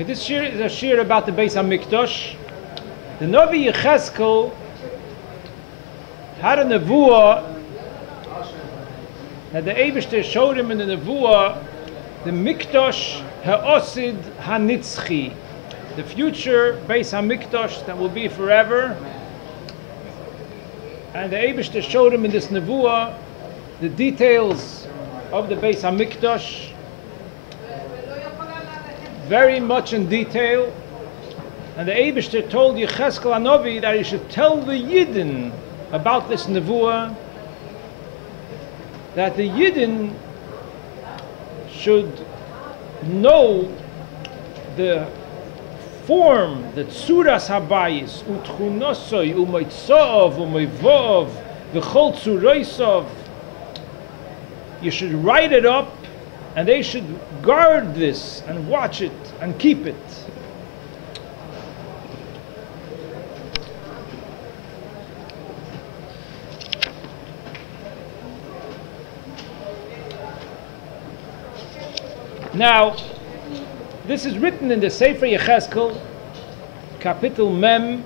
Okay, this shir is a shir about the Beis Hamikdash. The Navi Yecheskel had a nevuah that the Eibishter showed him in the nevuah, the Mikdash Ha'osid Hanitzchi, the future Beis Hamikdash that will be forever. And the Eibishter showed him in this nevuah the details of the Beis Hamikdash, very much in detail. And the Eibishter told Yecheskel Hanavi that he should tell the Yidden about this nevuah, that the Yidden should know the form, the tzuras habayis, utchunosoi, umoitzoov, umoivov, v'chol tzuroisov. You should write it up, and they should guard this and watch it and keep it. Now, this is written in the Sefer Yecheskel, Kapitel Mem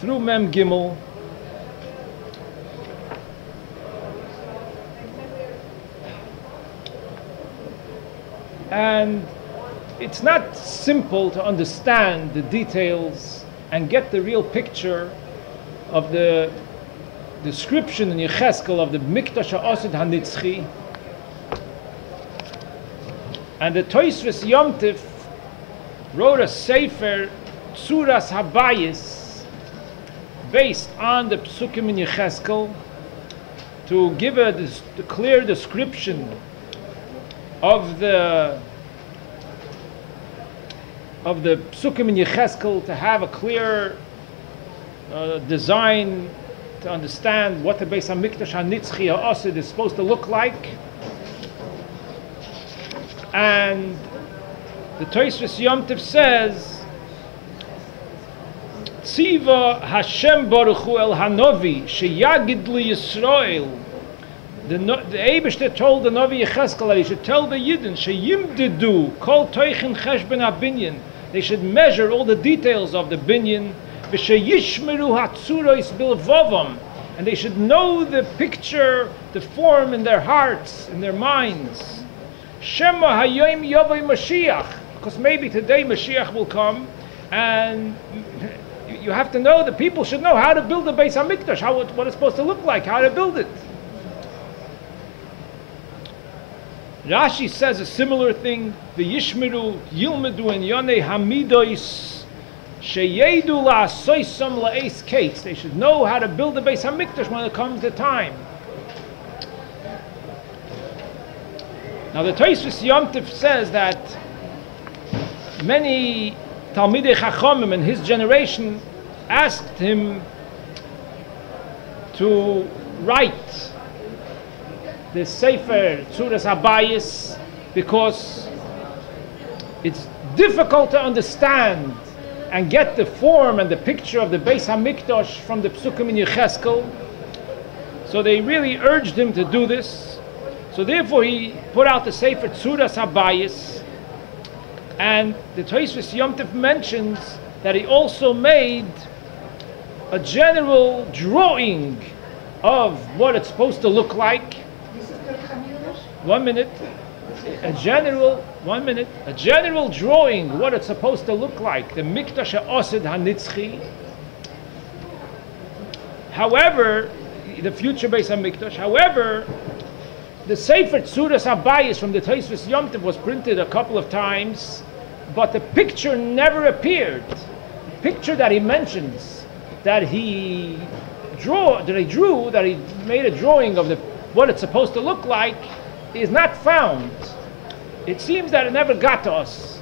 through Mem Gimel. And it's not simple to understand the details and get the real picture of the description in Yecheskel of the Mikdash HaOsid HaNitzchi. And the Tosfos Yom Tif wrote a Sefer Tzuras Habayis based on the Psukim in Yecheskel to give a clear description of the Psukim in Yecheskel, to have a clear design to understand what the Beis Hamikdash HaNitzchi HaOsid is supposed to look like. And the Tosfos Yom Tif says, Tziva Hashem Baruch Hu El Hanovi Sheyagid Li Yisrael. The Eibishter told the Navi Yecheskel that he should tell the Yidden Sheyimdedu Kol Toichin Cheshben HaBinyan. They should measure all the details of the binyan. V'sheyishmeru hatzuros bilvavam, and they should know the picture, the form in their hearts, in their minds. Shema hayom yavoi Mashiach, because maybe today Mashiach will come, and you have to know, the people should know how to build the Beis Hamikdash, what it's supposed to look like, how to build it. Rashi says a similar thing. V'yishmeru yilmedu en yonei hamidos sheyedu la'asoisam la'es kates. They should know how to build the Beis Hamikdash when it comes the time. Now the Tosfos Yom Tif says that many Talmidei Chachamim in his generation asked him to write the Sefer Tzuras Habayis because it's difficult to understand and get the form and the picture of the Beis Hamikdash from the Psukim in Yecheskel. So they really urged him to do this. So therefore he put out the Sefer Tzuras Habayis, and the Tosfos Yom Tif mentions that he also made a general drawing of what it's supposed to look like. 1 minute. A general drawing what it's supposed to look like, the Mikdash HaOsid HaNitzchi. However, the future Beis Hamikdash. However, the Sefer Tzuras Habayis from the Tosfos Yom Tif was printed a couple of times, but the picture never appeared. The picture that he mentions, that he made a drawing of what it's supposed to look like, is not found. It seems that it never got to us.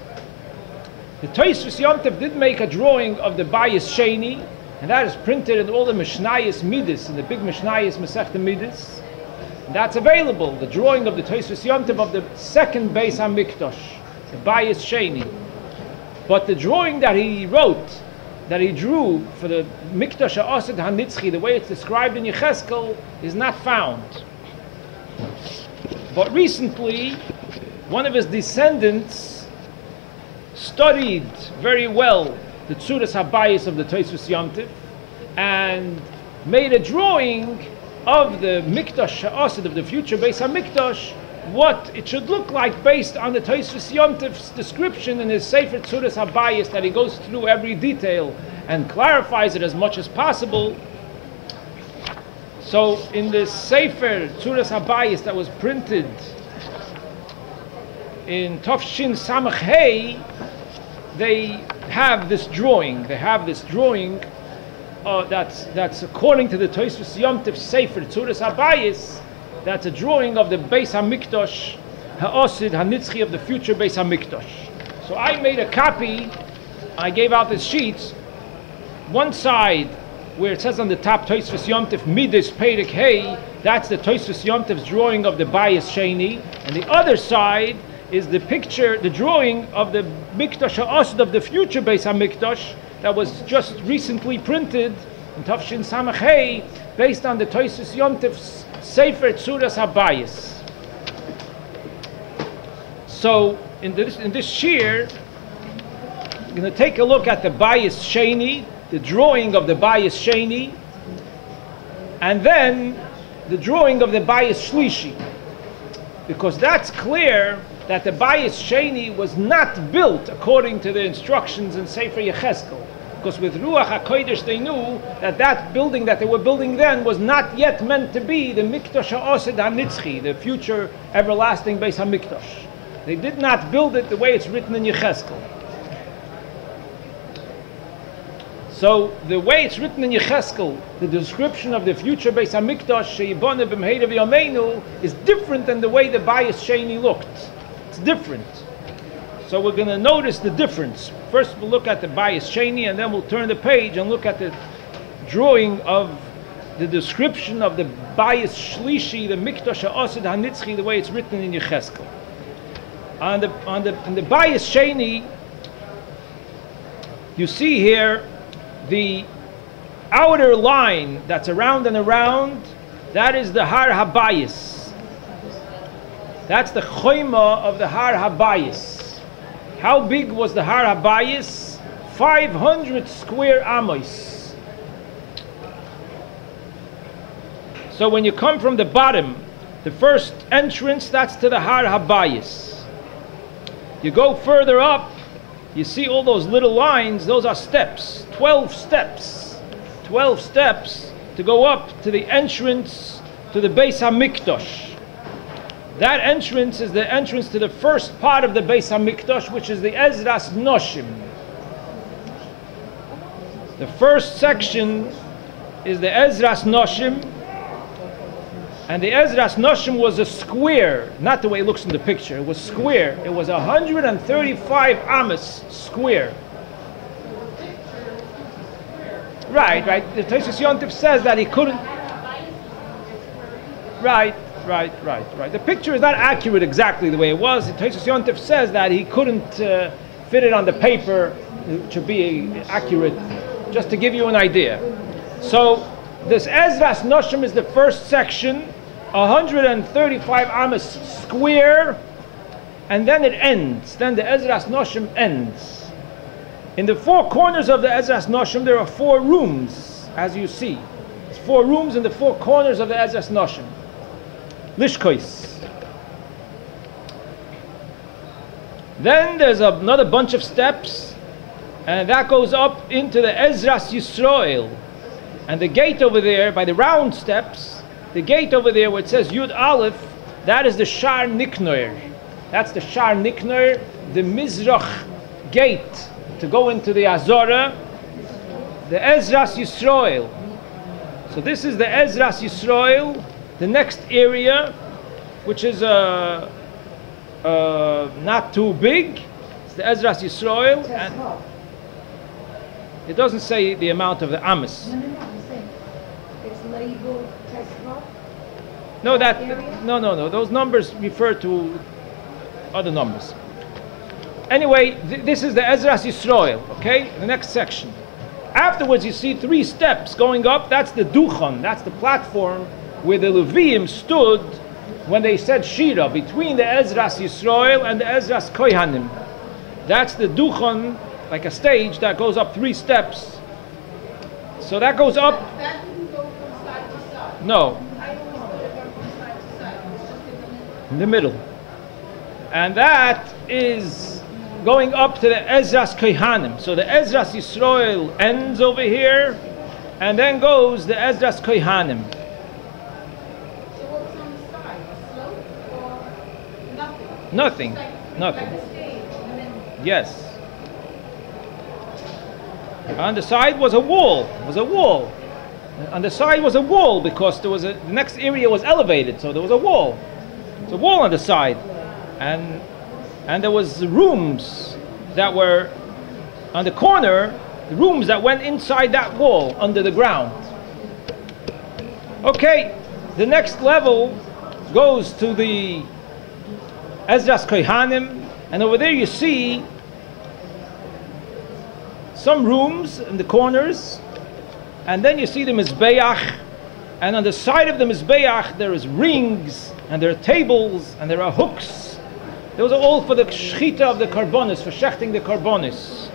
The Tosfos Yom Tif did make a drawing of the Bayis Sheni, and that is printed in all the Mishnayos Midas, in the big Mishnayos Masechta Midas. And that's available, the drawing of the Tosfos Yom Tif of the second Beis Hamikdash, the Bayis Sheni. But the drawing that he wrote, that he drew for the Mikdash HaOsid HaNitzchi, the way it's described in Yecheskel, is not found. But recently, one of his descendants studied very well the Tzuras Habayis of the Tosfos Yom Tov and made a drawing of the Mikdash Ha'asid, of the future Beis Hamikdash, what it should look like based on the Tosfos Yom Tov's description in his Sefer Tzuras Habayis, that he goes through every detail and clarifies it as much as possible. So in this Sefer Tzuras Habayis that was printed in Tofshin Samach Hey, they have this drawing. They have this drawing that's according to the Tosfos Yom Tov Sefer Tzuras Habayis. That's a drawing of the Beis Hamikdash Ha'asid Hanitzchi, of the future Beis Hamikdash. So I made a copy. I gave out the sheets. One side where it says on the top Tosfos Yom Tov Midas Perek Hey, that's the Tosfos Yom Tov's drawing of the Bayis Sheni, and the other side is the picture, the drawing of the Mikdash Ha'asid of the future Beis Hamikdash that was just recently printed in Tafshin Samach Hey, based on the Tosfos Yom Tov's Sefer Tzuras Habayis. So in this shir, we're going to take a look at the Bayis Sheni, the drawing of the Bayis Sheni, and then the drawing of the Bayis Shlishi, because that's clear that the Bayis Sheni was not built according to the instructions in Sefer Yechezkel, because with Ruach HaKodesh they knew that that building that they were building then was not yet meant to be the Mikdash HaOsed HaNitzchi, the future everlasting Beis HaMikdash. They did not build it the way it's written in Yechezkel. So the way it's written in Yechezkel, the description of the future Beis HaMikdash Sheyibone B'mheira V'yameinu, is different than the way the Bayis Sheni looked. It's different. So we're going to notice the difference. First we'll look at the Bayis Sheni, and then we'll turn the page and look at the drawing of the description of the Bayis Shlishi, the Mikdash HaOsed HaNitzchi, the way it's written in Yechezkel. In the Bayis Sheni, you see here the outer line that's around and around, that is the Har Habayis. That's the Choyma of the Har Habayis. How big was the Har Habayis? 500 square amos. So when you come from the bottom, the first entrance, that's to the Har Habayis. You go further up, you see all those little lines, those are steps. 12 steps. 12 steps to go up to the entrance to the Beis HaMikdash. That entrance is the entrance to the first part of the Beis HaMikdash, which is the Ezras Noshim. The first section is the Ezras Noshim, and the Ezras Noshim was a square, not the way it looks in the picture, it was square. It was 135 amos square. Right. The Tosfos Yom Tov says that he couldn't. Right. The picture is not accurate exactly the way it was. The Tosfos Yom Tov says that he couldn't fit it on the paper to be accurate, just to give you an idea. So this Ezras Noshim is the first section, 135 amos square, and then it ends. Then the Ezras Noshim ends. In the four corners of the Ezras Noshim, there are 4 rooms, as you see. There's 4 rooms in the 4 corners of the Ezras Noshim. Lishkois. Then there's another bunch of steps, and that goes up into the Ezras Yisrael. And the gate over there, by the round steps, the gate over there where it says Yud Aleph, that is the Shar Niknoir. That's the Shar Niknoir, the Mizrach gate to go into the Azora, the Ezras Yisrael. So this is the Ezras Yisrael. The next area, which is not too big, it's the Ezras Yisrael, and it doesn't say the amount of the amos. It's labeled Tesla. No. Those numbers refer to other numbers. Anyway, this is the Ezras Yisrael. Okay, the next section. Afterwards, you see 3 steps going up. That's the Duchan. That's the platform where the Leviim stood when they said Shira, between the Ezras Yisrael and the Ezras Kohanim. That's the duchon, like a stage that goes up 3 steps. So that goes up. That didn't go from side to side. No, I always thought it went from side to side. It was just in the middle. in the middle. And that is going up to the Ezras Kohanim. So the Ezras Yisrael ends over here, and then goes the Ezras Kohanim. So what was on the side? A slope or nothing? Nothing, Like nothing. a stage in the middle. Yes. On the side was a wall. On the side was a wall because there was the next area was elevated, so there was a wall. It's a wall on the side, and there was rooms that were on the corner. The rooms that went inside that wall under the ground. Okay, the next level goes to the Ezras Kohanim, and over there you see some rooms in the corners, and then you see the Mizbeach, and on the side of the Mizbeach there is rings, and there are tables, and there are hooks. Those are all for the shchita of the karbonis, for shechting the karbonis.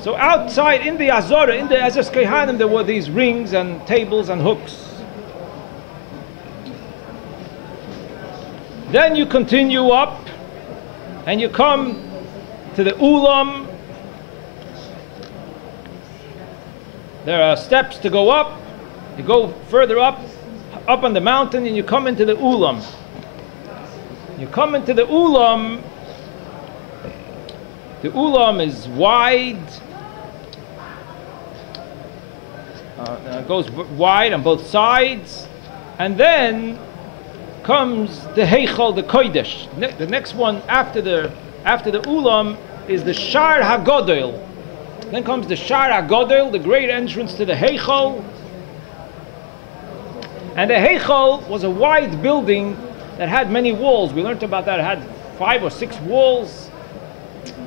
So outside in the Azorah, in the Ezras Kohanim, there were these rings and tables and hooks. Then you continue up, and you come to the Ulam. There are steps to go up. You go further up on the mountain, and you come into the Ulam. You come into the Ulam. The Ulam is wide. It goes wide on both sides, and then comes the Heichal, the Kodesh. The next one after the Ulam is the Shar HaGodol. Then comes the Shar HaGodol, the great entrance to the Heichal. And the Heichal was a wide building that had many walls. We learned about that. It had 5 or 6 walls.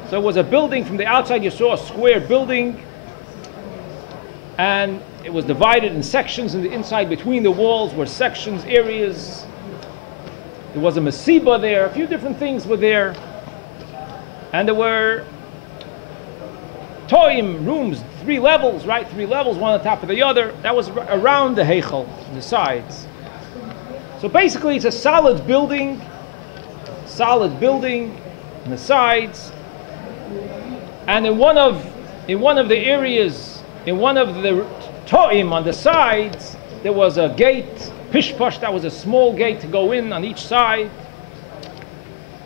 So it was a building. From the outside you saw a square building, and it was divided in sections. And the inside between the walls were sections, areas. There was a Masiba there. A few different things were there. And there were toim rooms, 3 levels, right? 3 levels, one on top of the other. That was around the Heichal, on the sides. So basically, it's a solid building on the sides. And in one of the areas, in one of the toim on the sides, there was a gate, pishposh, that was a small gate to go in on each side.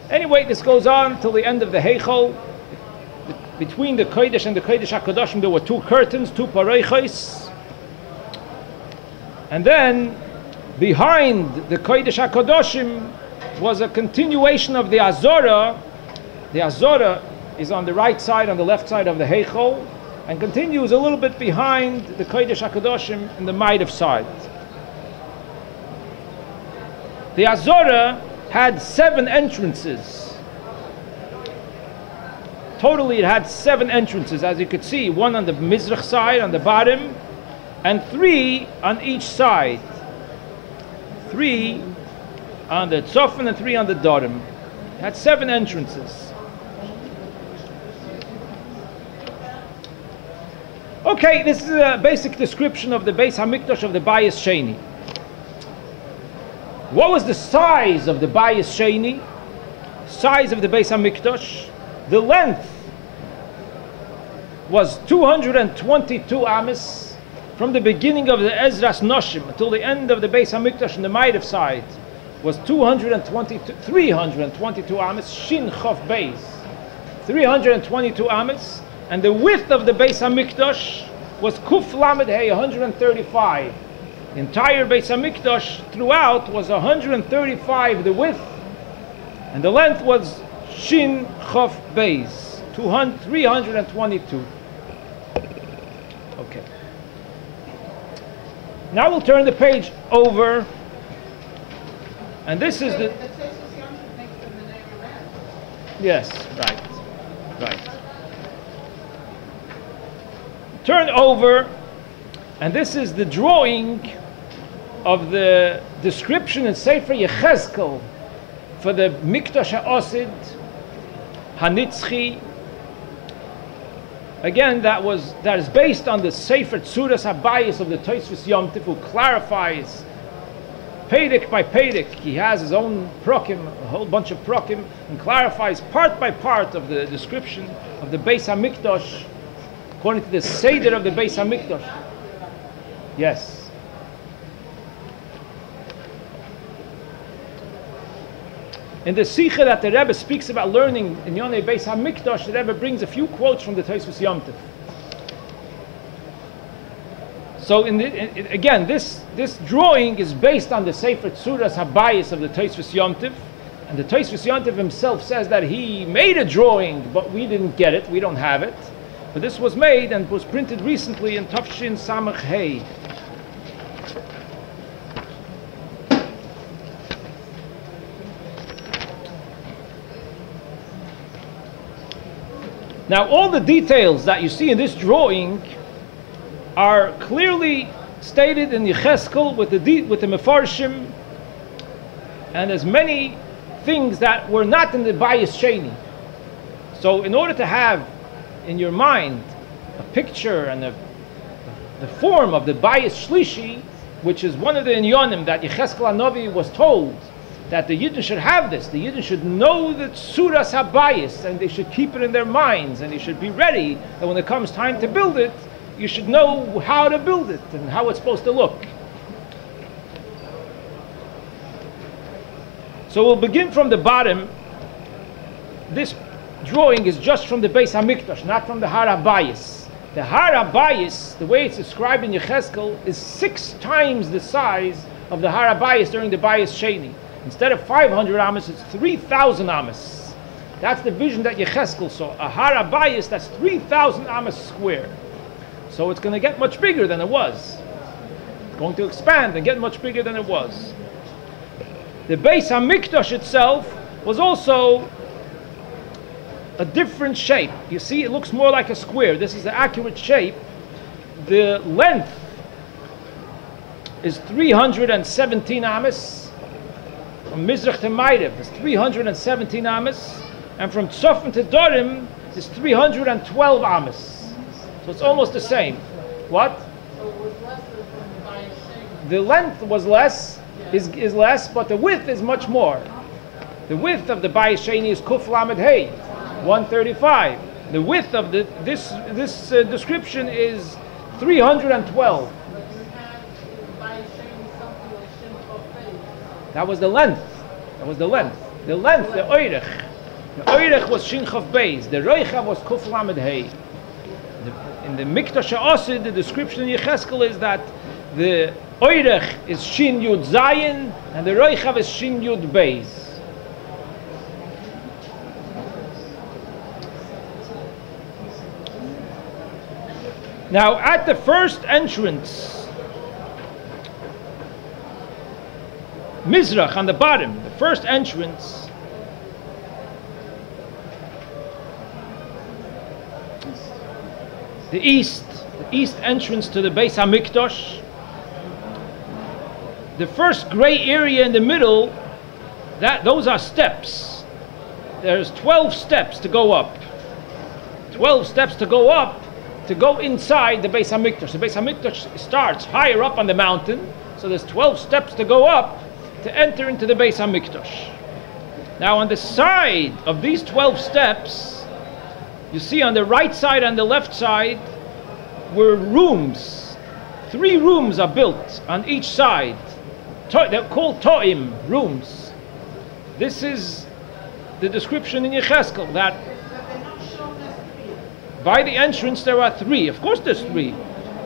Anyway, this goes on till the end of the Heichal. Between the Kodesh and the Kodesh HaKadoshim, there were 2 curtains, 2 pareichos. And then, behind the Kodesh HaKadoshim was a continuation of the Azorah. The Azorah is on the right side, on the left side of the Heichal, and continues a little bit behind the Kodesh HaKadoshim in the Ma'ariv side. The Azorah had 7 entrances. Totally it had 7 entrances, as you could see, 1 on the Mizrach side, on the bottom, and 3 on each side. 3 on the Tzofan and 3 on the Dorim. It had 7 entrances. Okay, this is a basic description of the Beis Hamikdash of the Bayis Sheni. What was the size of the Bayis Sheni? Size of the Beis Hamikdash? The length was 222 amas from the beginning of the Ezras Noshim until the end of the Beis Hamikdash on the Ma'ariv side was 322 amas, Shin Chof Beis, 322 amas, and the width of the Beis Hamikdash was Kuf Lamed Hey, 135. The entire Beis Hamikdash throughout was 135 the width, and the length was Shin Chof Beis, 322. Okay. Now we'll turn the page over, and this is the. Yes, right. Turn over, and this is the drawing of the description in Sefer Yechezkel for the Mikdash HaOsid Hanitzchi. Again, that is based on the Sefer Tzuras Habayis of the Tosfos Yom Tov, who clarifies Pedic by Pedic. He has his own prokim, a whole bunch of prokim, and clarifies part by part of the description of the Beis Hamikdash according to the Seder of the Beis Hamikdash. Yes. In the Sikha that the Rebbe speaks about learning in Yonei Beis Hamikdash, the Rebbe brings a few quotes from the Tosfos Yom Tov. So again, this drawing is based on the Sefer Tzuras Habayis of the Tosfos Yom Tov, and the Tosfos Yom Tov himself says that he made a drawing, but we didn't get it, we don't have it. But this was made and was printed recently in Tafshin Samach Hey. Now, all the details that you see in this drawing are clearly stated in Yecheskel with the Mefarshim, and there's many things that were not in the Bayis Sheni. So, in order to have in your mind a picture and the form of the Bayis Shlishi, which is one of the inyonim that Yecheskel Hanavi was told that the Yidden should have this. The Yidden should know the Tzuras Habayis, and they should keep it in their minds, and they should be ready that when it comes time to build it, you should know how to build it and how it's supposed to look. So we'll begin from the bottom. This drawing is just from the Beis Hamikdash, not from the Har HaBayis. The Har HaBayis, the way it's described in Yecheskel, is 6 times the size of the Har HaBayis during the Bayis Sheni. Instead of 500 amas, it's 3,000 amas. That's the vision that Yecheskel saw. A Har HaBayis, that's 3,000 amas square. So it's going to get much bigger than it was. It's going to expand and get much bigger than it was. The Beis Hamikdash itself was also a different shape. You see, it looks more like a square. This is the accurate shape. The length is 317 amas. From Mizrach to Ma'ariv is 317 amas, and from Tzofim to Dorim is 312 amas. So it's almost the same. What? So it was less than the Bayis Sheni. The length was less, is less, but the width is much more. The width of the Bayis Sheni is Kuf Lamed Hey, 135. The width of this description is 312. That was the length. That was the length. The length, the oirech. The oirech was Shin Chav Beis. The roicha was Kuf Lamed Hey. In the Mikdash HaOsid, the description in Yecheskel is that the oirech is Shin Yud Zayin and the roicha is Shin Yud Beis. Now, at the first entrance, Mizrach on the bottom, the first entrance, the east entrance to the Beis Hamikdash, the first gray area in the middle, those are steps. There's 12 steps to go up. 12 steps to go up to go inside the Beis Hamikdash. The Beis Hamikdash starts higher up on the mountain, so there's 12 steps to go up to enter into the Beis Hamikdash. Now on the side of these 12 steps, you see on the right side and the left side were rooms. 3 rooms are built on each side. They're called To'im, rooms. This is the description in Yecheskel, that by the entrance there are 3. Of course there's 3.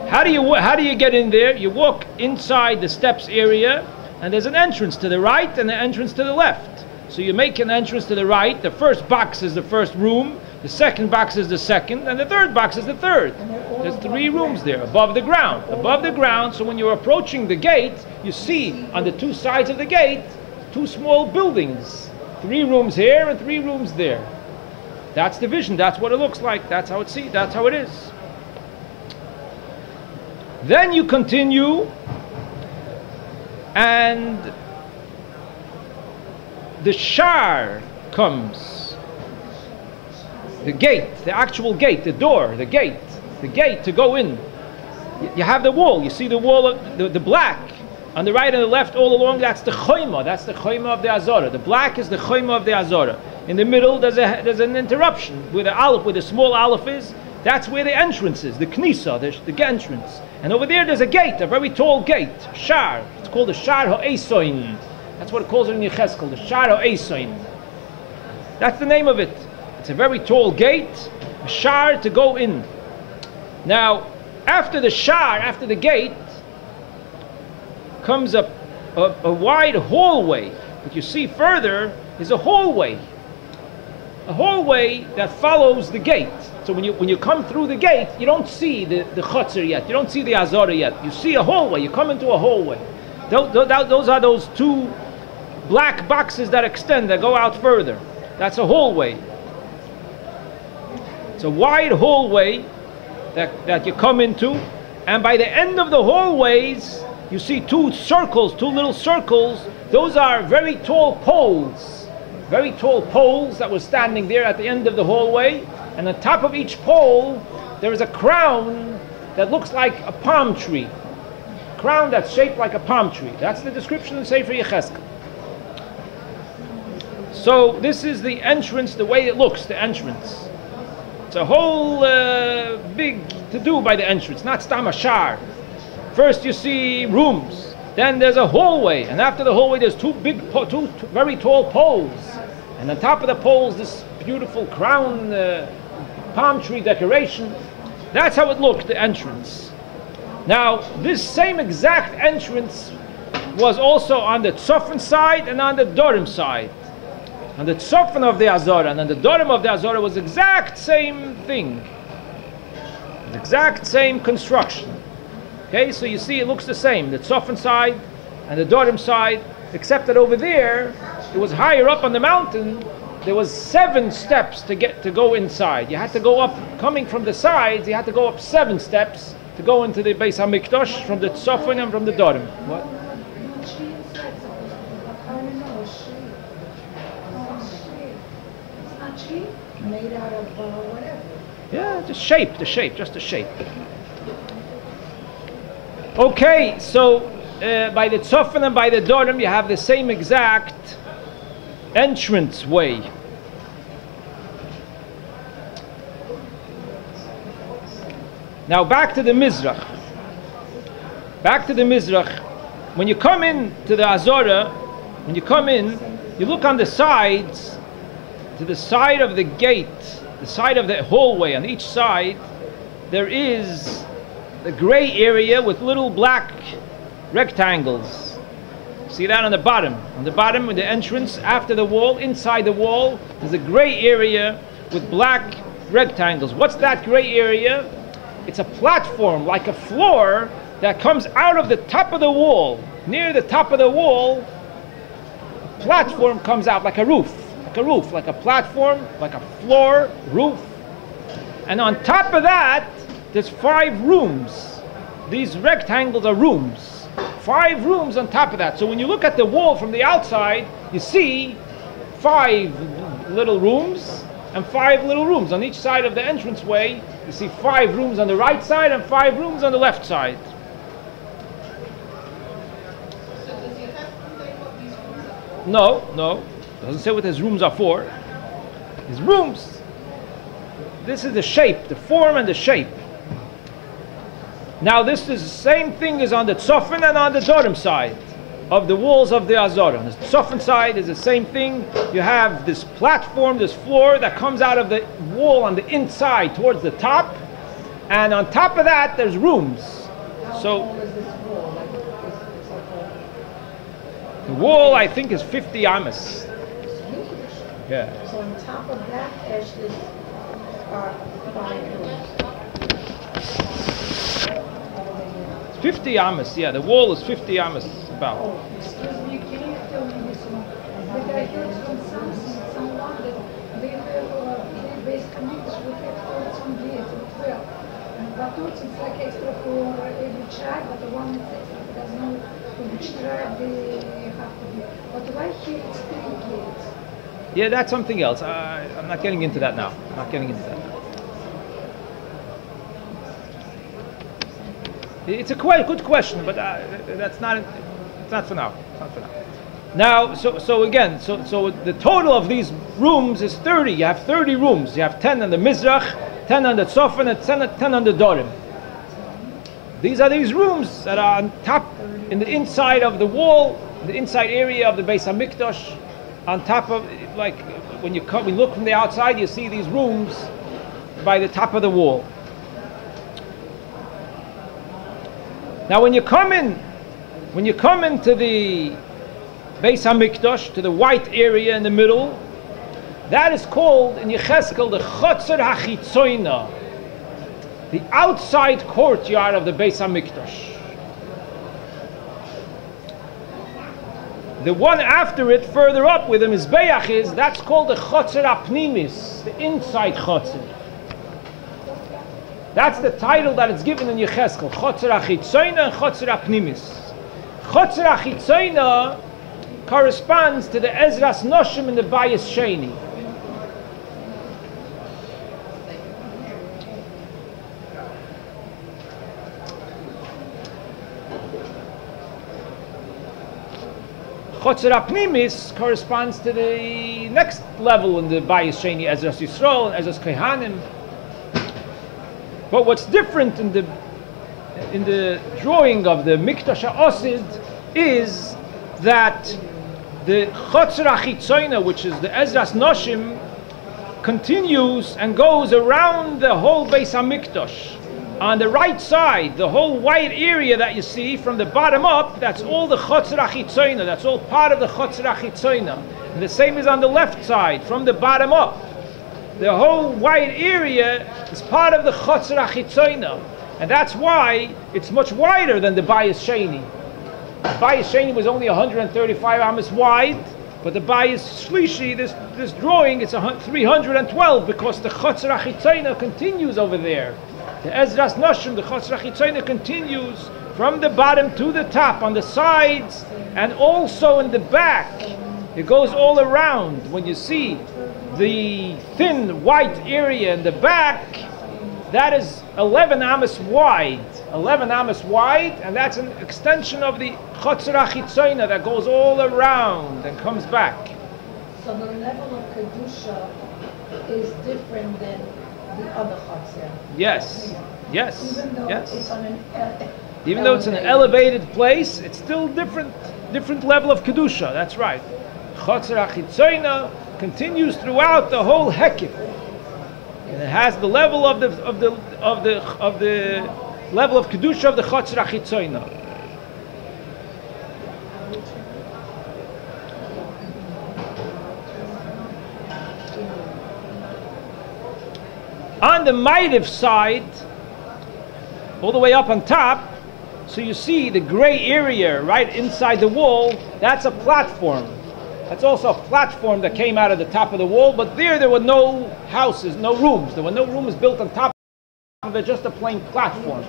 How do you get in there? You walk inside the steps area, and there's an entrance to the right and an entrance to the left. So you make an entrance to the right. The first box is the first room, the second box is the second, and the third box is the third. There's 3 rooms there above the ground. Above the ground, so when you're approaching the gate, you see on the 2 sides of the gate 2 small buildings. 3 rooms here and 3 rooms there. That's the vision. That's what it looks like. That's how that's how it is. Then you continue, and the Shar comes. the gate, the actual gate, the door, the gate to go in. You have the wall. You see the wall, the black on the right and the left all along. That's the choima. That's the choima of the Azorah. The black is the choima of the Azorah. In the middle, there's an interruption where the aleph, where the small aleph is. That's where the entrance is, the knisa, the entrance. And over there, there's a gate, a very tall gate, shar. It's called the shar ha'esoin. That's what it calls it in Yechezkel, the shar ha'esoin. That's the name of it. It's a very tall gate, a shar to go in. Now, after the shar, after the gate, comes a wide hallway. What you see further is a hallway that follows the gate. So when you come through the gate, you don't see the chutzner yet. You don't see the Azorah yet. You see a hallway. You come into a hallway. Those are those two black boxes that extend, that go out further. That's a hallway. It's a wide hallway that you come into, and by the end of the hallways, you see two little circles. Those are very tall poles. Very tall poles that were standing there at the end of the hallway. And on top of each pole, there is a crown that looks like a palm tree. A crown that's shaped like a palm tree. That's the description in Sefer Yechezkel. So this is the entrance, the way it looks, the entrance. It's a whole big to-do by the entrance, not stam ashar. First you see rooms, then there's a hallway, and after the hallway there's two very tall poles. And on top of the poles, this beautiful crown palm tree decoration. That's how it looked, the entrance. Now, this same exact entrance was also on the tzofan side and on the dorim side. On the tzofan of the Azorah and on the dorim of the Azorah was the exact same thing. The exact same construction. Okay, so you see it looks the same, the tzofan side and the dorim side, except that over there, it was higher up on the mountain. There was 7 steps to go inside. You had to go up, coming from the sides, you had to go up 7 steps to go into the Beis Hamikdash from the tzofan and from the dorim. What? Made out of whatever. Yeah, just the shape, just the shape. Okay, so by the tzofan and by the dorim, you have the same exact entrance way. Now back to the Mizrach. Back to the Mizrach. When you come in to the Azorah, when you come in, you look on the sides, to the side of the gate, the side of the hallway, on each side, there is the gray area with little black rectangles. See that on the bottom? On the bottom, with the entrance, after the wall, inside the wall, there's a gray area with black rectangles. What's that gray area? It's a platform, like a floor, that comes out of the top of the wall. Near the top of the wall, a platform comes out like a roof. Like a platform, like a floor, roof. And on top of that, there's 5 rooms. These rectangles are rooms. 5 rooms on top of that. So when you look at the wall from the outside, you see 5 little rooms and 5 little rooms. On each side of the entranceway, you see 5 rooms on the right side and 5 rooms on the left side. So does your husband say what these rooms are for? No. Doesn't say what his rooms are for. His rooms. This is the shape, the form and the shape. Now this is the same thing as on the tzofan and on the dorim side of the walls of the Azorah. On the tzofan side is the same thing. You have this platform, this floor that comes out of the wall on the inside towards the top. And on top of that there's rooms. So the wall I think is 50 amas. Yeah. So on top of that, there's this 5 rooms. 50 amas, yeah, the wall is 50 amas about. Oh, excuse me, can you tell me this one? But I heard from someone that they Beis Hamikdash would have thought some days as well. But it's like extra for every tribe, but the one is extra because no for which tribe they have to be. But why here it's 3 gates? Yeah, that's something else. I'm I'm not getting into that now. I'm not getting into that now. It's a quite good question, but that's not. It's not for now. It's not for now. Now, so again, so the total of these rooms is 30. You have 30 rooms. You have 10 on the Mizrach, 10 on the Tzofan, and 10 on the Dorim. These are these rooms that are on top, in the inside of the wall, the inside area of the Beis Hamikdash, on top of, like, when you look from the outside, you see these rooms by the top of the wall. Now, when you come into the Beis Hamikdash, to the white area in the middle, that is called in Yecheskel the Chotzer HaChitzoina, the outside courtyard of the Beis Hamikdash. The one after it, further up where the Mizbeach is, that's called the Chotzer HaPnimis, the inside Chotzer. That's the title that it's given in Yecheskel, Chotzer HaChitzoina and Chotzer HaPnimis. Chotzer HaChitzoina corresponds to the Ezras Noshim in the Bayis Sheni. Chotzer HaPnimis corresponds to the next level in the Bayis Sheni, Ezras Yisrael and Ezras Kehanim. But what's different in the drawing of the Mikdash HaOsid is that the Chotzer HaChitzoina, which is the Ezras Noshim, continues and goes around the whole Beis HaMikdash. On the right side, the whole white area that you see from the bottom up, that's all the Chotzer HaChitzoina. That's all part of the Chotzer HaChitzoina. And the same is on the left side, from the bottom up. The whole white area is part of the Chotzer HaChitzoina. And that's why it's much wider than the Bayis Sheni. The Bayis Sheni was only 135 amas wide, but the Bayis Shlishi, this drawing, it's 312 because the Chotzer HaChitzoina continues over there. The Ezras Noshim, the Chotzer HaChitzoina continues from the bottom to the top, on the sides, and also in the back. It goes all around. When you see the thin white area in the back, that is 11 amas wide. 11 amas wide, and that's an extension of the Chotzer HaChitzoina that goes all around and comes back. So the level of Kedusha is different than the other Chotzer. Yes, yes, Even though yes. it's on an Even though it's an elevated place, it's still different level of Kedusha. That's right. Chotzer HaChitzoina continues throughout the whole Hekif, and it has the level of the level of Kedusha of the Chotzer HaChitzoina. On the Maitiv side, all the way up on top, so you see the gray area right inside the wall, that's a platform. That's also a platform that came out of the top of the wall, but there were no houses, no rooms. There were no rooms built on top of it, just a plain platform.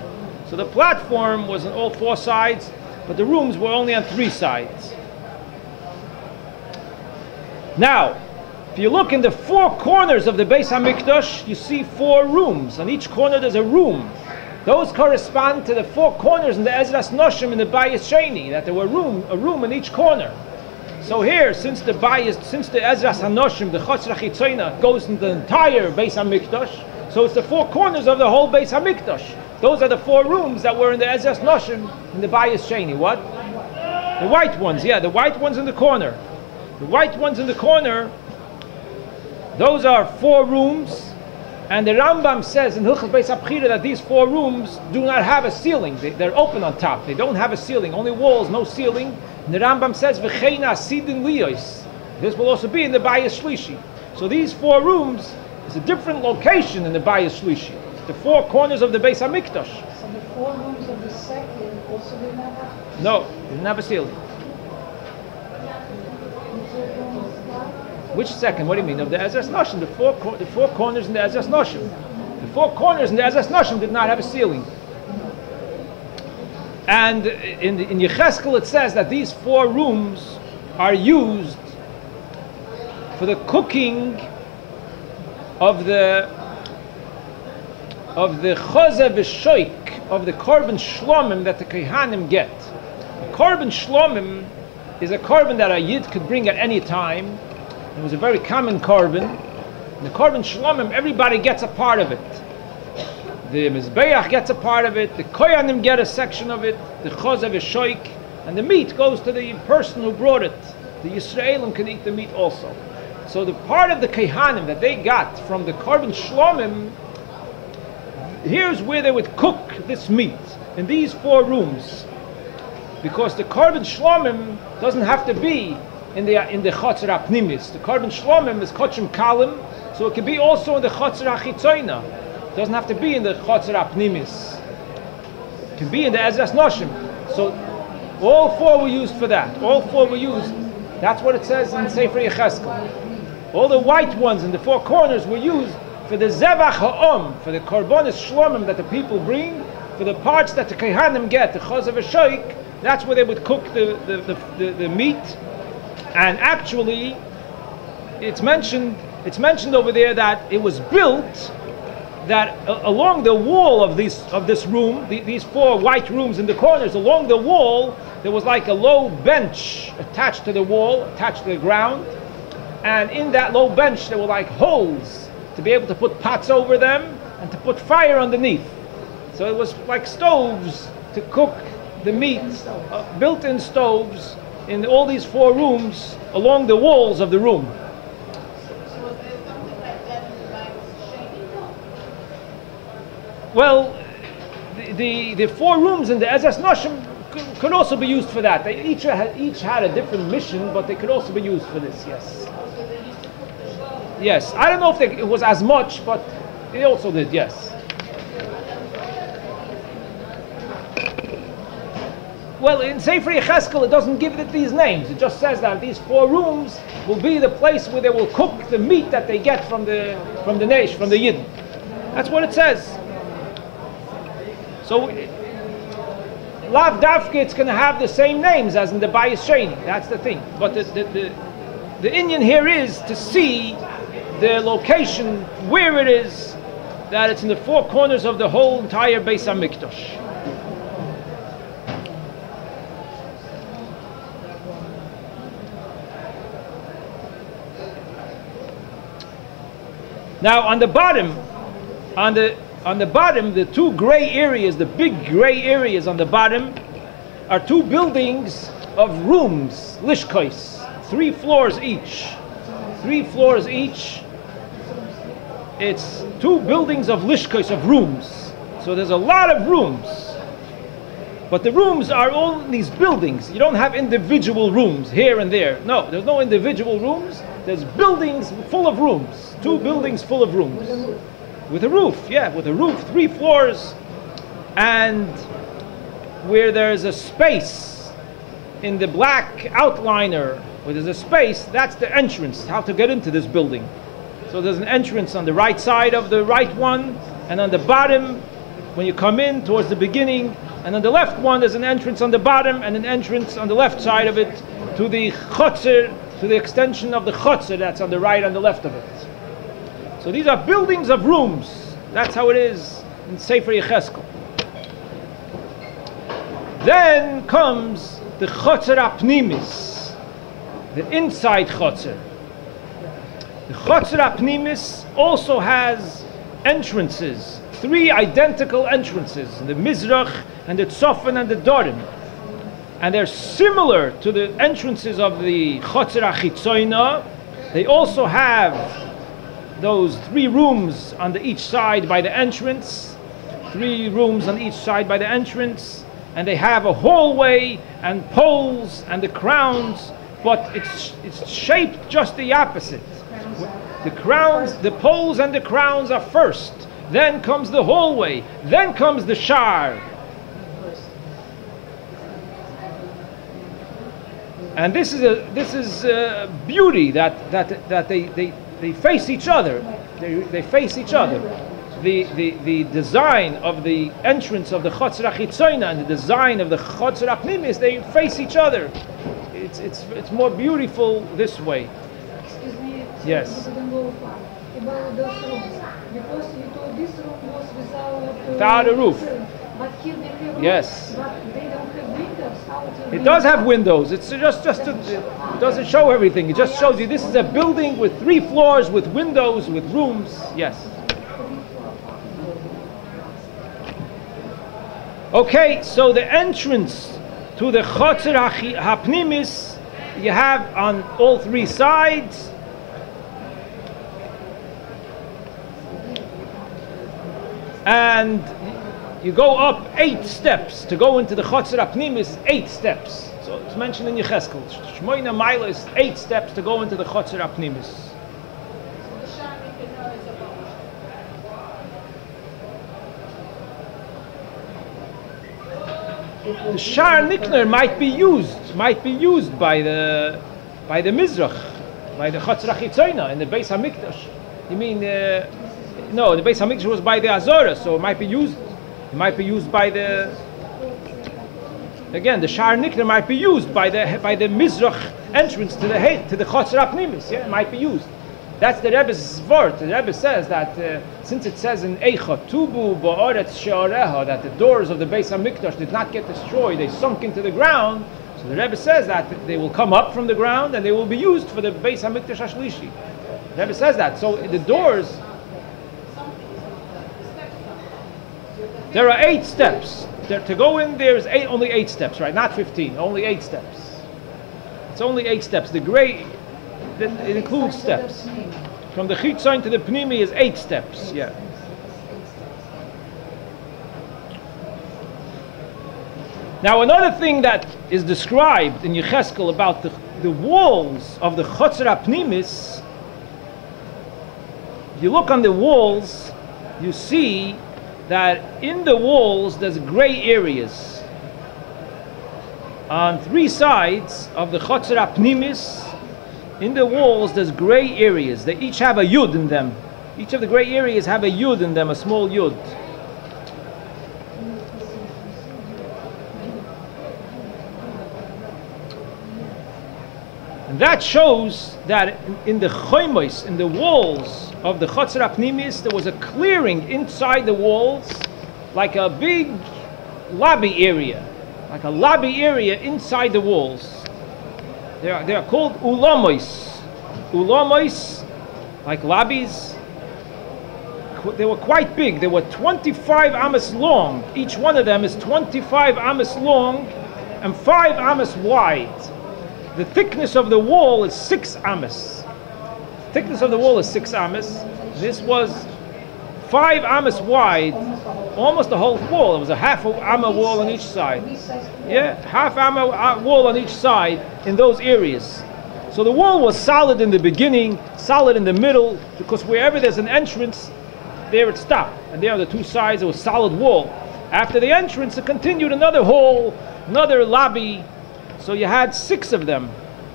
So the platform was on all four sides, but the rooms were only on three sides. Now, if you look in the four corners of the Beis Hamikdash, you see four rooms. On each corner there's a room. Those correspond to the four corners in the Ezras Noshim in the Bayis Sheni, that there were a room in each corner. So here, since the Ezras Hanoshim, the Chotzer HaChitzoina, goes into the entire Beis Hamikdash, so it's the four corners of the whole Beis Hamikdash. Those are the four rooms that were in the Ezras Noshim in the Bayis Sheni. What? The white ones, yeah, the white ones in the corner. The white ones in the corner, those are four rooms, and the Rambam says in Hilchos Beis HaBchira that these four rooms do not have a ceiling. They're open on top. They don't have a ceiling, only walls, no ceiling. And the Rambam says, V'cheina sidin liyos. This will also be in the Bayis Shlishi. So these four rooms is a different location in the Bayis Shlishi. The four corners of the Beis Hamikdash. So the four rooms of the second also did not have. No, they didn't have a ceiling. Which second? What do you mean? Of the Ezras Noshim, the four corners in the Ezras Noshim. The four corners in the Ezras Noshim did not have a ceiling. And in Yecheskel it says that these four rooms are used for the cooking of the choze v'shoik, of the korban shlomim that the Kohanim get. The korban shlomim is a korban that a yid could bring at any time. It was a very common korban. The korban shlomim, everybody gets a part of it. The mizbeach gets a part of it. The kohanim get a section of it. The choze v'shoik, and the meat goes to the person who brought it. The Yisraelim can eat the meat also. So the part of the kohanim that they got from the korban shlomim, here's where they would cook this meat, in these 4 rooms, because the korban shlomim doesn't have to be in the chotzer apnimis. The korban shlomim is kochim kalim, so it can be also in the chotzer achitzoina. It doesn't have to be in the chotzer apnimis. It can be in the ezras noshim. So all 4 were used for that. All 4 were used. That's what it says in Sefer Yecheskel. All the white ones in the 4 corners were used for the zevach ha'om, for the korbanos shlomim that the people bring, for the parts that the kohanim get, the choz v'shoik. That's where they would cook the meat. And actually, it's mentioned over there that it was built that along the wall of this room, these 4 white rooms in the corners, along the wall there was like a low bench attached to the wall, attached to the ground, and in that low bench there were like holes to be able to put pots over them and to put fire underneath. So it was like stoves to cook the meat, built-in stoves in all these 4 rooms along the walls of the room. So was there something like that in the Bible? Well, the 4 rooms in the Ezras Noshim could also be used for that. They each had a different mission, but they could also be used for this, yes. Yes, I don't know if it was as much, but it also did, yes. Well, in Sefer Yecheskel, it doesn't give it these names. It just says that these 4 rooms will be the place where they will cook the meat that they get from the Yid. That's what it says. So, Lav Dafka, it's going to have the same names as in the Bayis Sheni. That's the thing. But the Indian here is to see the location where it is, that it's in the 4 corners of the whole entire Beis Hamikdash. Now on the bottom, the 2 gray areas, the big gray areas on the bottom, are 2 buildings of rooms, lishkos, 3 floors each. 3 floors each. It's 2 buildings of lishkos, of rooms. So there's a lot of rooms. But the rooms are all in these buildings. You don't have individual rooms here and there. No, there's no individual rooms. There's buildings full of rooms. 2 buildings full of rooms. With a roof, yeah, with a roof, 3 floors. And where there's a space in the black outliner, where there's a space, that's the entrance, how to get into this building. So there's an entrance on the right side of the right one, and on the bottom, when you come in towards the beginning, and on the left one, there's an entrance on the bottom, and an entrance on the left side of it to the chotzer, to the extension of the chotzer that's on the right and the left of it. So these are buildings of rooms. That's how it is in Sefer Yecheskel. Then comes the chotzer apnimis, the inside chotzer. The chotzer apnimis also has entrances, 3 identical entrances, the Mizrach and the Tzofan and the Dorim. And they're similar to the entrances of the chotzer achitzoina. They also have those 3 rooms on each side by the entrance, 3 rooms on each side by the entrance, and they have a hallway and poles and the crowns, but it's shaped just the opposite. The crowns, the poles and the crowns are first, then comes the hallway, then comes the shar. And this is a beauty that they face each other. They face each other. The design of the entrance of the chotzer achitzoina and the design of the chotzer apnimis, they face each other. It's more beautiful this way. Excuse me. Yes. We didn't go far. about those rooms. Because you told this room was Without a roof. But here they have Yes. roofs, but they don't have windows. How it will It be? does have windows. It's just it doesn't show everything. It just shows you this is a building with 3 floors, with windows, with rooms. Yes. Okay, so the entrance to the Chotzer HaPnimis you have on all 3 sides. And you go up 8 steps. To go into the Chotzer HaPnimis is 8 steps. So it's mentioned in Yecheskel. Shmoina Maila is 8 steps to go into the Chotzer HaPnimis. The Shar Nikner might be used by the Mizrach, by the Chotzer HaChitzoina in the Beis Hamikdash. You mean no, the Beis Hamikdash was by the Azora, so it might be used. It might be used by the. Again, the Shar Nikner might be used by the Mizrach entrance to the Chotzer HaPnimis. Yeah, it might be used. That's the Rebbe's word. The Rebbe says that since it says in Eicha Tubu Ba'aretz She'areha that the doors of the Beis Hamikdash did not get destroyed, they sunk into the ground. So the Rebbe says that they will come up from the ground and they will be used for the Beis Hamikdash Ashlishi. The Rebbe says that. So the doors. There are 8 steps. To go in there is only 8 steps, right? Not 15. Only 8 steps. It's only 8 steps. The gray. It includes steps. From the Chitzain to the Pnimi is 8 steps. Yeah. Now another thing that is described in Yecheskel about the walls of the Chotzer HaPnimis, if you look on the walls, you see that in the walls there's gray areas. On 3 sides of the Chotzer HaPnimis, in the walls there's gray areas. They each have a yud in them. Each of the gray areas have a yud in them, a small yud. And that shows that in the choimos, in the walls of the Chotzer HaPnimis, there was a clearing inside the walls, like a big lobby area, like a lobby area inside the walls. They are called ulamos. Ulamos, like lobbies. They were quite big. They were 25 amos long. Each one of them is 25 amos long and 5 amos wide. The thickness of the wall is 6 amos. Thickness of the wall is 6 amos. This was 5 amos wide, almost the whole wall. It was a half amma wall on each side. Yeah, half amma wall on each side in those areas. So the wall was solid in the beginning, solid in the middle, because wherever there's an entrance, there it stopped. And there on the 2 sides, it was solid wall. After the entrance, it continued another hall, another lobby. So you had 6 of them.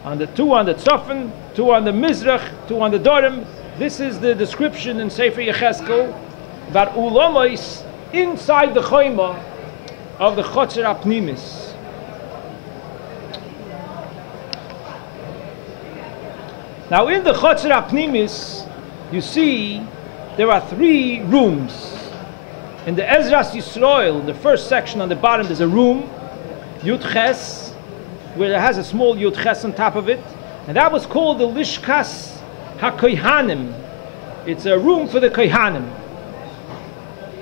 2 on the Tzofan, 2 on the Mizrach, 2 on the Dorim. This is the description in Sefer Yecheskel about ulamos inside the Choima of the Chotzer HaPnimis. Now in the Chotzer HaPnimis, you see there are 3 rooms. In the Ezras Yisrael, the first section on the bottom, there's a room, Yud Ches, where it has a small Yud Ches on top of it, and that was called the Lishkas HaKohanim. It's a room for the Kohanim.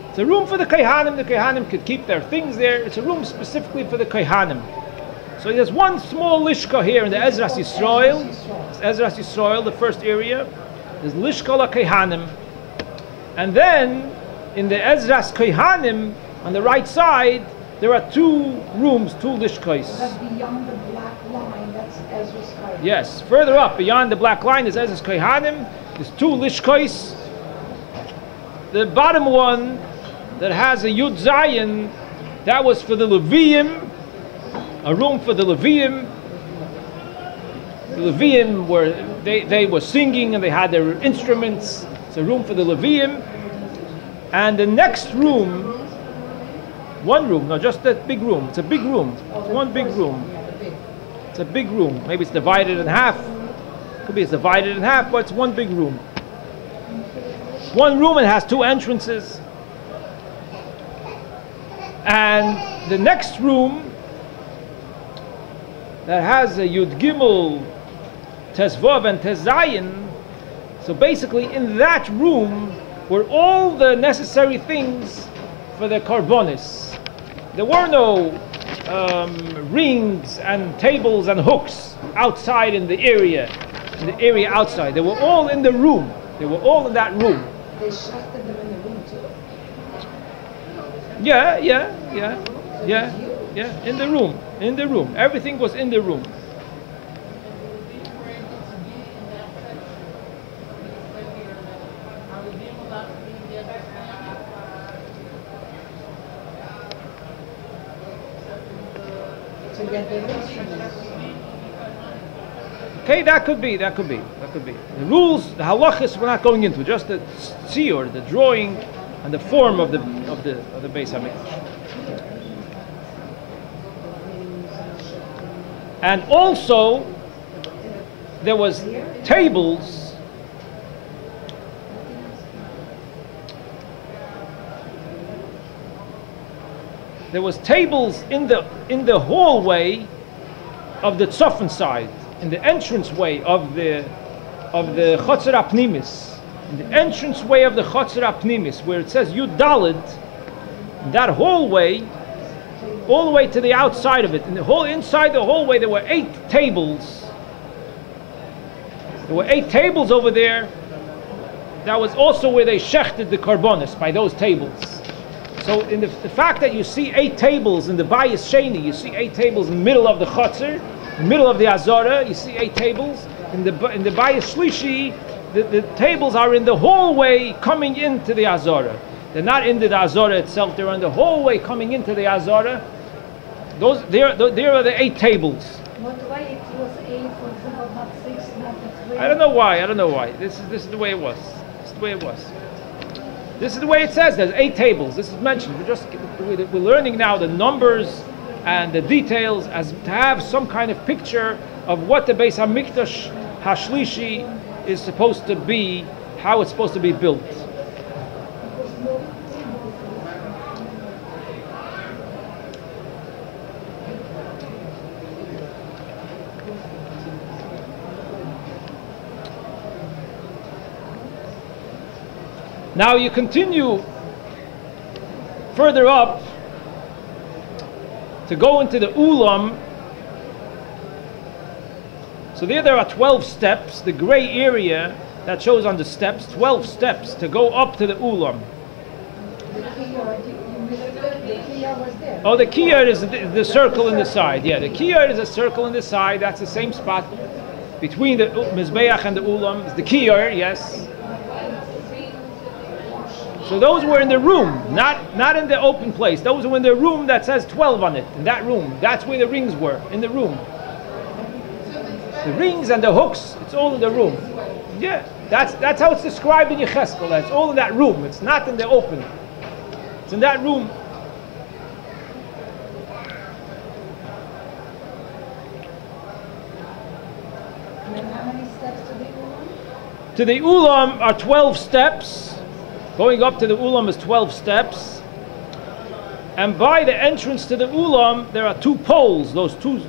It's a room for the Kohanim. The Kohanim could keep their things there. It's a room specifically for the Kohanim. So there's one small Lishka here in the Ezras Yisrael. It's Ezras Yisrael, the first area. There's Lishka LaKohanim. And then in the Ezras Kohanim, on the right side, there are 2 rooms, 2 Lishkos. But beyond the black line, that's Ezra's Kohanim. Yes, further up, beyond the black line, is Ezras Kohanim. There's 2 Lishkos. The bottom one that has a Yud Zayin, that was for the Leviim, a room for the Leviim. The Leviim were, they were singing and they had their instruments. It's a room for the Leviim. And the next room, one room, no, just that big room. It's a big room. It's one big room. It's a big room. Maybe it's divided in half. Could be it's divided in half, but it's one big room. One room, it has two entrances. And the next room that has a Yud Gimel, Tezvav and Tezayin, so basically in that room were all the necessary things for the karbonis. There were no rings and tables and hooks outside in the area outside. They were all in the room. They were all in that room. They shafted them in the room too. Yeah, in the room. Everything was in the room. To get the instruments. Okay, that could be. The rules, the halachas, we're not going into. Just the tziyur, the drawing, and the form of the Beis Hamikdash. And also, there was tables. There was tables in the hallway of the tzofan side, in the entranceway of the Chotzer HaPnimis, in the entranceway of the Chotzer HaPnimis, where it says Yud Daled, that hallway, all the way to the outside of it, inside the hallway, there were 8 tables. There were 8 tables over there. That was also where they shechted the karbonis, by those tables. So in the fact that you see 8 tables in the Bayis Sheni, you see 8 tables in the middle of the Chotzer, in the middle of the Azara, you see 8 tables. In the Bayis Shlishi, the tables are in the hallway coming into the Azara. They're not in the Azara itself, they're in the hallway coming into the Azara. There are the 8 tables. But why it was 8, for example, not 6, not 3? I don't know why. This is the way it was. This is the way it says. There's 8 tables. This is mentioned. We're learning now the numbers and the details as to have some kind of picture of what the Beis Hamikdash Hashlishi is supposed to be, how it's supposed to be built. Now you continue further up to go into the Ulam. So there are 12 steps, the gray area that shows on the steps, 12 steps to go up to the Ulam. The Kia was there. Oh, the Kiyar is the circle in the side. Yeah, the Kiyar is a circle in the side. That's the same spot between the Mizbeach and the Ulam. It's the Kiyar, yes. So those were in the room, not in the open place. Those were in the room that says 12 on it. In that room, that's where the rings were, in the room. The rings and the hooks, it's all in the room. Yeah, that's how it's described in Yecheskel. It's all in that room. It's not in the open. It's in that room. And then how many steps to the Ulam? To the Ulam are 12 steps. Going up to the Ulam is 12 steps. And by the entrance to the Ulam, there are 2 poles. Those 2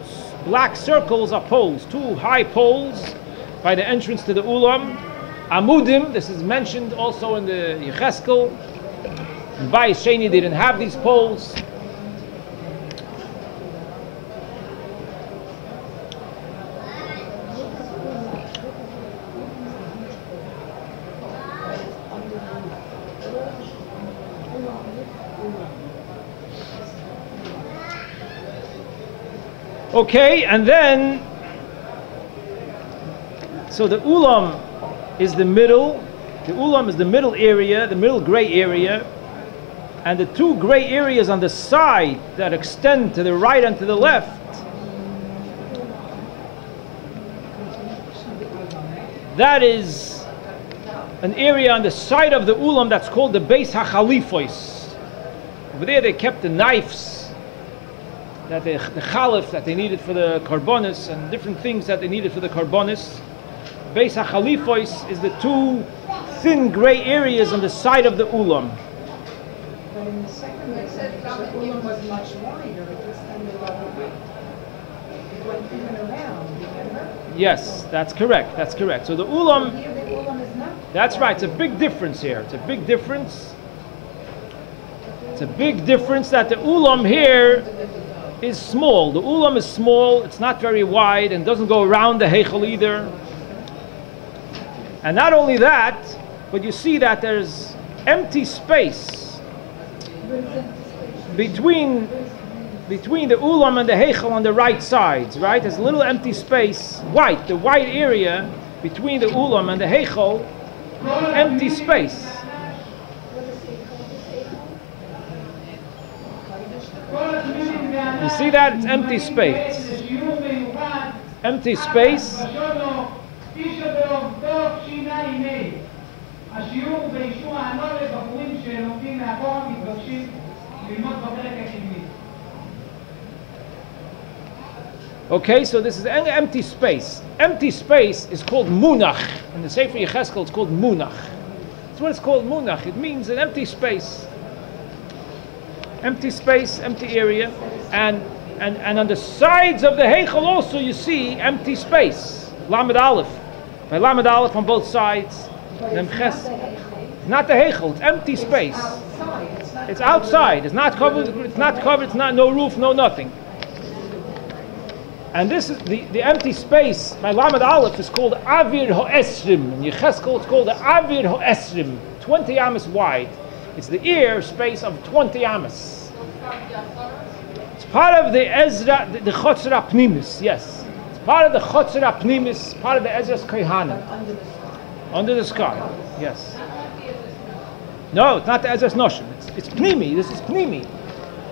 black circles are poles, 2 high poles by the entrance to the Ulam. Amudim, this is mentioned also in the Yecheskel. In Bayis Sheni, they didn't have these poles. Okay, and then, so the Ulam is the middle. The Ulam is the middle area, the middle gray area. And the 2 gray areas on the side that extend to the right and to the left, that is an area on the side of the Ulam that's called the Beis HaChalifos. Over there they kept the knives, that the chalif that they needed for the karbonis, and different things that they needed for the karbonis. Beis HaChalifos is the 2 thin gray areas on the side of the ulam. But in the second example, the ulam was much wider. It extended over width. It went even around, remember? Yes, that's correct. That's correct. So the ulam, Here the ulam is not. that's right. It's a big difference here. It's a big difference. It's a big difference that the ulam here is small. The ulam is small. It's not very wide and doesn't go around the heichel either. And not only that, but you see that there's empty space between the ulam and the heichel on the right sides, right? There's a little empty space, white, the white area between the ulam and the heichel, empty space. You see that? It's empty space. Empty space. Okay, so this is an empty space. Empty space is called munach. In the Sefer Yecheskel, it's called munach. That's what it's called, munach. It means an empty space. Empty space, empty area. And on the sides of the heichel also you see empty space. Lamed Aleph. By Lamed Aleph on both sides. Not the heichel, it's empty space. It's outside. It's not covered. It's not no roof, no nothing. And this is the empty space by Lamed Aleph is called Avir Ho'esrim. In Yecheskel it's called the Avir Ho'esrim, 20 amas wide. It's the air space of 20 amas. It's part of the Ezra, the Chotzer HaPnimis, yes. It's part of the Chotzer HaPnimis, part of the Ezra's Kohanim. Under the sky, yes. No, it's not the Ezra's Noshim. It's Pnimi. This is Pnimi.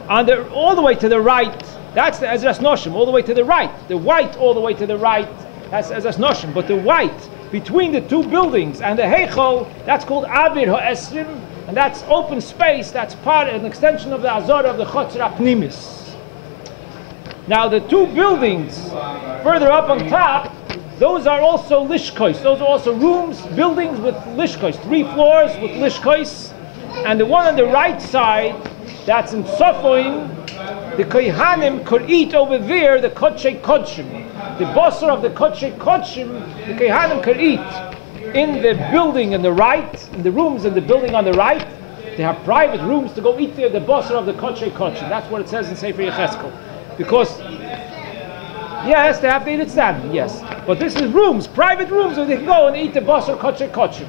All the way to the right, that's the Ezra's Noshim. All the way to the right, the white all the way to the right, that's Ezra's Noshim. But the white between the two buildings and the Heichel, that's called Avir Ho'esrim, and that's open space. That's part of an extension of the Azor of the Chotzer HaPnimis. Now the two buildings further up on top, those are also lishkois. Those are also rooms, buildings with lishkois. 3 floors with lishkois. And the one on the right side, that's in Sofoin, the Kohanim could eat over there the Kodshei Kodshim. The bosser of the Kodshei Kodshim, the Kohanim could eat in the building on the right, in the rooms in the building on the right. They have private rooms to go eat there, the bosser of the Kodshei Kodshim. That's what it says in Sefer Yecheskel. Because, yes, they have to eat it standing, yes. But this is rooms, private rooms, where they can go and eat the bosser Kodshei Kodshim.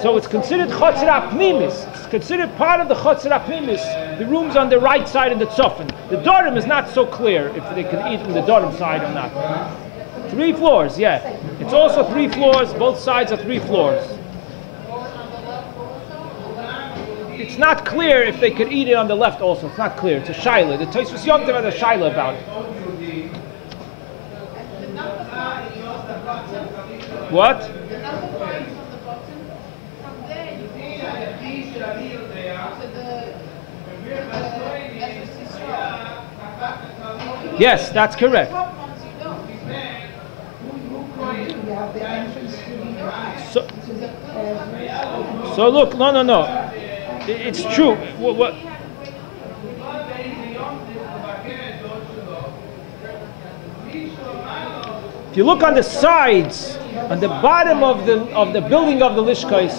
So it's considered Chotzer HaPnimis. It's considered part of the Chotzer HaPnimis, the rooms on the right side of the Tzofin. The Dorim is not so clear if they can eat in the Dorim side or not. 3 floors, yeah. It's also 3 floors, both sides are 3 floors. It's not clear if they could eat it on the left also. It's not clear. It's a shaila. The Tosfos Yom Tov has a shaila about it. What? Yes, that's correct. So look, no. It's true. What? If you look on the sides, on the bottom of the building of the lishkais,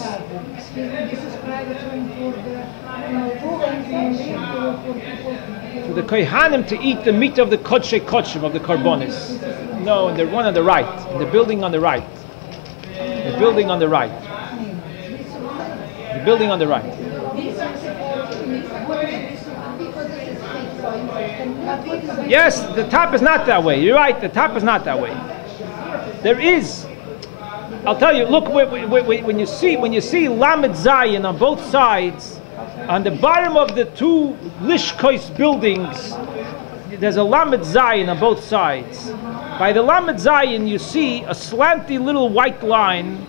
for the kohanim to eat the meat of the kodshei kodshim of the karbonis. No, the one on the right, the building on the right, the building on the right, the building on the right. Yes, the top is not that way. You're right. The top is not that way. There is. I'll tell you. Look, when you see Lamed Zayin on both sides, on the bottom of the 2 lishkois buildings, there's a Lamed Zayin on both sides. By the Lamed Zayin, you see a slanty little white line.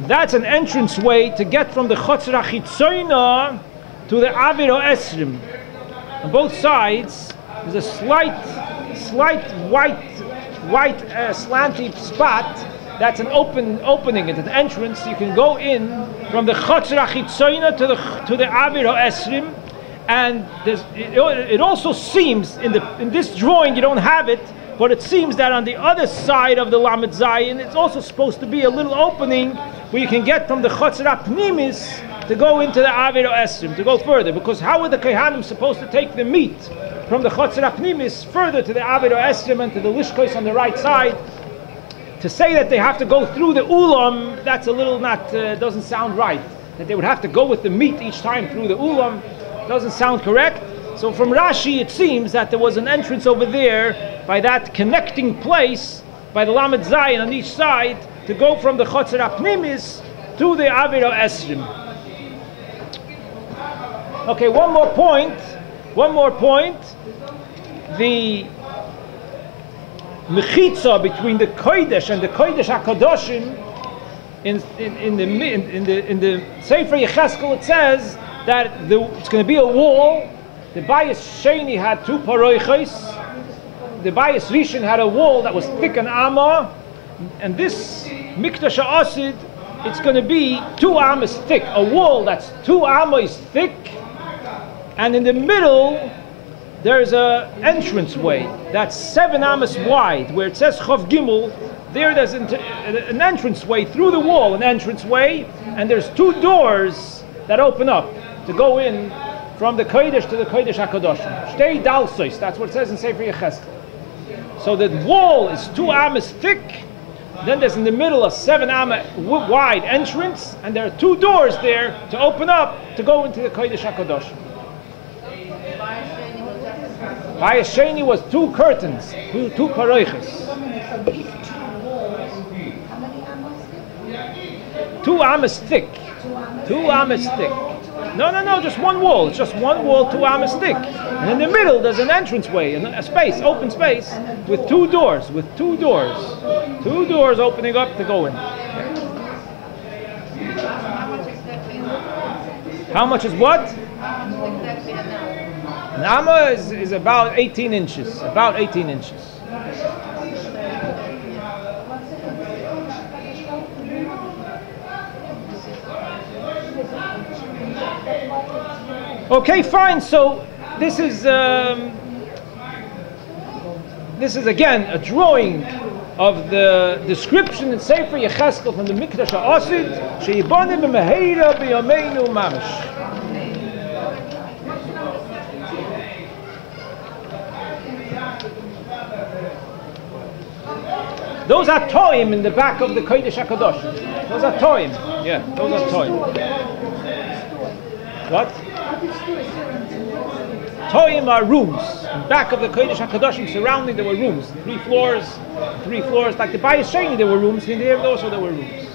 That's an entranceway to get from the Chotzer HaChitzoina to the Avir Ho'esrim. On both sides, there's a slight white slanty spot that's an opening. It's an entrance. You can go in from the Chotzer HaChitzoyna to the Avir HaEsrim, and it also seems in this drawing you don't have it, but it seems that on the other side of the Lamed Zayin, it's also supposed to be a little opening where you can get from the Chotzer HaPnimis to go into the Avir HaEsrim, to go further. Because how are the Kehanim supposed to take the meat from the Chotzer HaPnimis further to the Avir HaEsrim and to the Lishkos on the right side? To say that they have to go through the Ulam, that's a little doesn't sound right. That they would have to go with the meat each time through the Ulam doesn't sound correct. So from Rashi it seems that there was an entrance over there by that connecting place, by the Lamed Zayin on each side, to go from the Chotzer HaPnimis to the Avir HaEsrim. Okay, one more point. The mechitza between the Kodesh and the Kodesh HaKadoshim in the Sefer Yecheskel, it says that it's going to be a wall. The Beis Sheni had 2 paroiches. The Beis Rishon had a wall that was thick and amma, and this Mikdash HaAsid, it's going to be 2 amas thick. A wall that's 2 amas thick, and in the middle there's an entranceway that's 7 amas wide, where it says Chav Gimel. There's an entranceway through the wall, and there's 2 doors that open up to go in from the Kodesh to the Kodesh HaKadoshim. Shtei dalsois, that's what it says in Sefer Yecheskel. So the wall is 2 amas thick, then there's in the middle a 7 amma wide entrance, and there are 2 doors there to open up to go into the Kodesh HaKadoshim. Beis Sheni was 2 curtains, 2 paroiches. 2 amas thick. 2 amas thick. No, just 1 wall. It's just 1 wall, 2 amas thick. And in the middle there's an entranceway, a space, open space, with 2 doors, 2 doors opening up to go in. How much is what? An amma is about 18 inches. About 18 inches. Okay, fine. So this is again a drawing of the description in Sefer Yecheskel from the Mikdash HaAsid, sheyibanim b'meheira b'yameinu mamash. Those are toim in the back of the Kodesh HaKadosh. Those are toim. Yeah, those are toim. What? Toim are rooms. In back of the Kodesh HaKadoshim, surrounding there were rooms. 3 floors, like the Beis Sheni there were rooms. In there also there were rooms.